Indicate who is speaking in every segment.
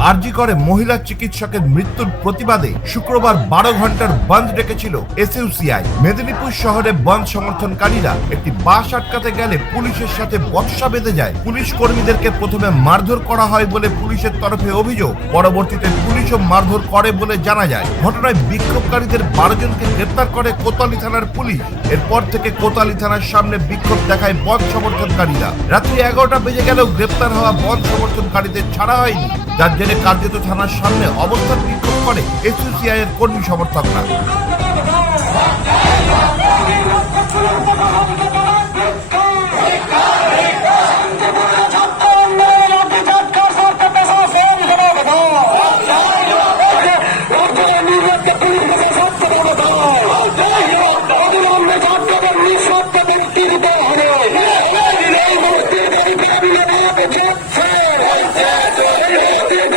Speaker 1: আরজি করে মহিলা চিকিৎসকের মৃত্যুর প্রতিবাদে শুক্রবার বারো ঘণ্টার বন্ধ ডেকেছিল এসইউসিআই। মেদিনীপুর শহরে বন্ধ সমর্থনকারীরা একটি বাস আটকাতে গেলে পুলিশের সাথে বৎসা বেঁধে যায়। পুলিশ কর্মীদেরকে প্রথমে মারধর করা হয় বলে পুলিশের তরফে অভিযোগ। পরবর্তীতে পুলিশও মারধর করে বলে জানা যায়। ঘটনায় বিক্ষোভকারীদের বারো জনকে গ্রেপ্তার করে কোতালি থানার পুলিশ। এরপর থেকে কোতালি থানার সামনে বিক্ষোভ দেখায় বধ সমর্থনকারীরা। রাত্রি এগারোটা বেজে গেলেও গ্রেপ্তার হওয়া বধ সমর্থনকারীদের ছাড়া হয়নি। যার জেরে কার্যত থানার সামনে অবস্থান বিক্ষোভ করে এসইউসিআই এর কর্মী সমর্থকরা।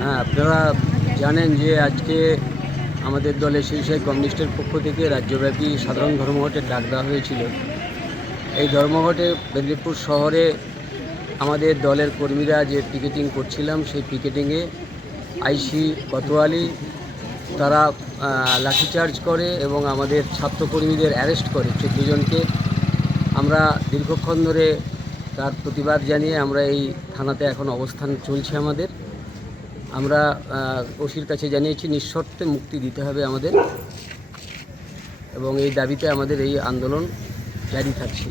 Speaker 2: হ্যাঁ আপনারা জানেন যে আজকে আমাদের দলের শীর্ষাই কমিউনিস্টের পক্ষ থেকে রাজ্যব্যাপী সাধারণ ধর্মঘটের ডাক দেওয়া হয়েছিল। এই ধর্মঘটে মেদিনীপুর শহরে আমাদের দলের কর্মীরা যে পিকেটিং করছিলাম, সেই পিকেটিংয়ে আইসি কোতোয়ালি, তারা লাঠিচার্জ করে এবং আমাদের ছাত্রকর্মীদের অ্যারেস্ট করে চোদ্দ জনকে। আমরা দীর্ঘক্ষণ ধরে তার প্রতিবাদ জানিয়ে আমরা এই থানাতে এখন অবস্থান চলছে আমাদের। আমরা ওসির কাছে জানিয়েছি, নিঃশর্তে মুক্তি দিতে হবে আমাদের এবং এই দাবিতে আমাদের এই আন্দোলন জারি থাকছে।